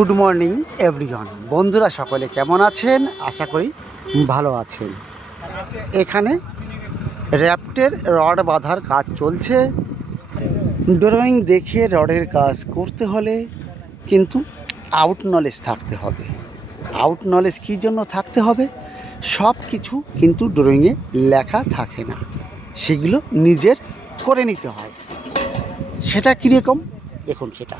Good morning everyone. বন্ধুরা সকলে কেমন আছেন? আশা করি ভালো আছেন। এখানে র্যাফটের রড বাঁধার কাজ চলছে। ড্রয়িং দেখে রডের কাজ করতে হলে কিন্তু আউট নলেজ থাকতে হবে। আউট নলেজ কী জন্য থাকতে হবে? সব কিছু কিন্তু ড্রয়িংয়ে লেখা থাকে না, সেগুলো নিজের করে নিতে হয়। সেটা কীরকম দেখুন। সেটা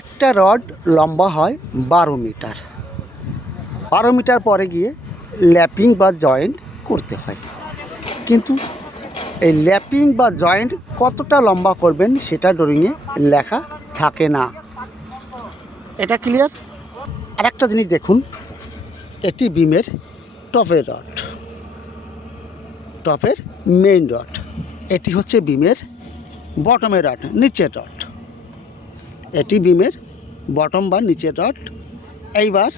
একটা রড লম্বা হয় 12 মিটার। 12 মিটার পরে গিয়ে ল্যাপিং বা জয়েন্ট করতে হয়, কিন্তু এই ল্যাপিং বা জয়েন্ট কতটা লম্বা করবেন সেটা ড্রয়িংয়ে লেখা থাকে না। এটা ক্লিয়ার? আর একটা জিনিস দেখুন, এটি বিমের টপের রড, টপের মেইন রড। এটি হচ্ছে বিমের বটমের রড, নিচের রড। এটি বিমের বটম বা নিচের রড। এইবার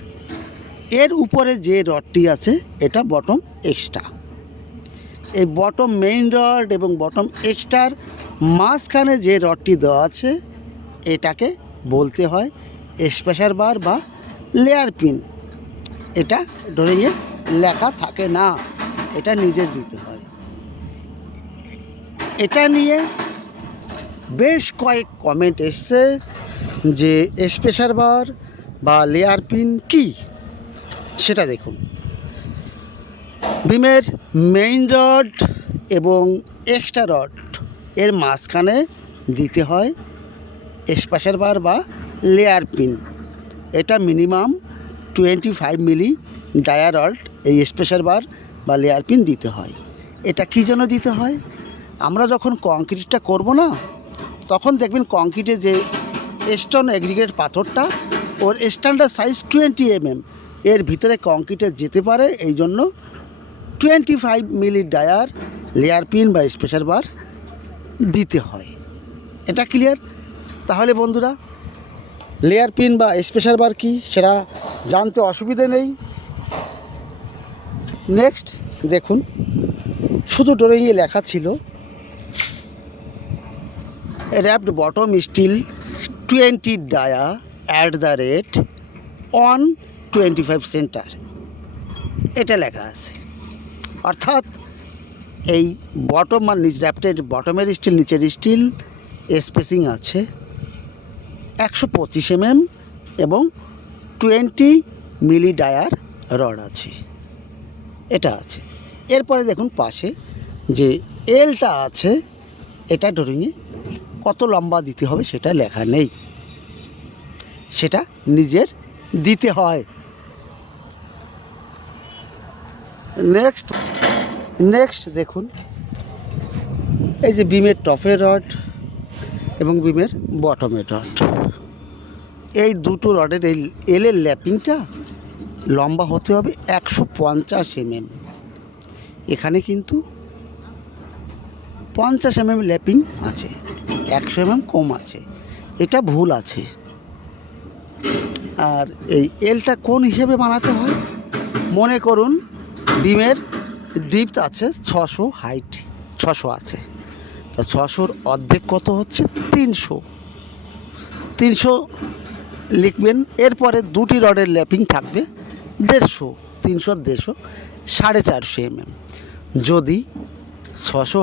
এর উপরে যে রডটি আছে এটা বটম এক্সট্রা। এই বটম মেইন রড এবং বটম এক্সট্রার মাঝখানে যে রডটি দেওয়া আছে এটাকে বলতে হয় স্পেশার বার বা লেয়ার পিন। এটা ড্রয়িংয়ে লেখা থাকে না, এটা নিজের দিতে হয়। এটা নিয়ে বেশ কয়েক কমেন্ট এসছে যে স্পেশার বার বা লেয়ার পিন কি, সেটা দেখুন। বিমের মেইন রড এবং এক্সট্রা রড এর মাঝখানে দিতে হয় স্পেশার বার বা লেয়ার পিন। এটা মিনিমাম 25 মিলি ডায়া রড এই স্পেশার বার বা লেয়ার পিন দিতে হয়। এটা কী জন্য দিতে হয়? আমরা যখন কংক্রিটটা করব না, তখন দেখবেন কংক্রিটের যে স্টোন এগ্রিগেট পাথরটা ওর স্ট্যান্ডার্ড সাইজ 20 mm, এর ভিতরে কংক্রিটে যেতে পারে। এই জন্য 25 মিলি ডায়ার লেয়ার পিন বা স্পেশার বার দিতে হয়। এটা ক্লিয়ার? তাহলে বন্ধুরা, লেয়ার পিন বা স্পেশার বার কি সেটা জানতে অসুবিধে নেই। নেক্সট দেখুন, শুধু ড্রয়িংয়ে লেখা ছিল wrapped bottom steel 20 dia at the rate 125 center, এটা লেখা আছে। অর্থাৎ এই বটম আর নিচ র্যাপ্টের বটমের স্টিল নিচের স্টিল স্পেসিং আছে 125 mm এবং 20 মিলি ডায়ার রড আছে, এটা আছে। এরপরে দেখুন পাশে যে এলটা আছে, এটা ড্রয়িংয়ে কত লম্বা দিতে হবে সেটা লেখা নেই, সেটা নিজের দিতে হয়। নেক্সট দেখুন, এই যে বিমের টপের রড এবং বিমের বটমের রড, এই দুটো রডের এই এলের ল্যাপিংটা লম্বা হতে হবে 150 mm। এখানে কিন্তু 50 mm ল্যাপিং আছে, 100 mm কম আছে, এটা ভুল আছে। আর এই এলটা কোন হিসেবে বানাতে হয়? মনে করুন বিমের ডিপথ আছে 600, হাইট 600 আছে, তা 600-র অর্ধেক কত হচ্ছে? 300 লিখবেন। এরপরে দুটি রডের ল্যাপিং থাকবে 150, 300 150, 450 mm। যদি 600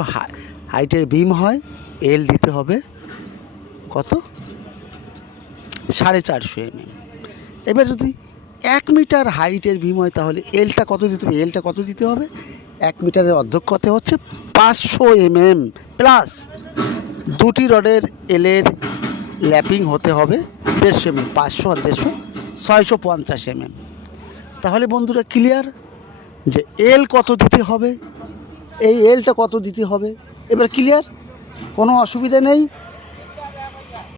হাইটের বিম হয়, এল দিতে হবে কত? 450 mm। এবার যদি 1 মিটার হাইটের বিম হয় তাহলে এলটা কত দিতে হবে? এলটা কত দিতে হবে? 1 মিটারের অর্ধেক কত হচ্ছে? 500 mm প্লাস দুটি রডের এলের ল্যাপিং হতে হবে 150 mm, 500 আর 150, 650 mm। তাহলে বন্ধুরা ক্লিয়ার যে এল কত দিতে হবে, এই এলটা কত দিতে হবে। এবার ক্লিয়ার? কোনো অসুবিধা নেই।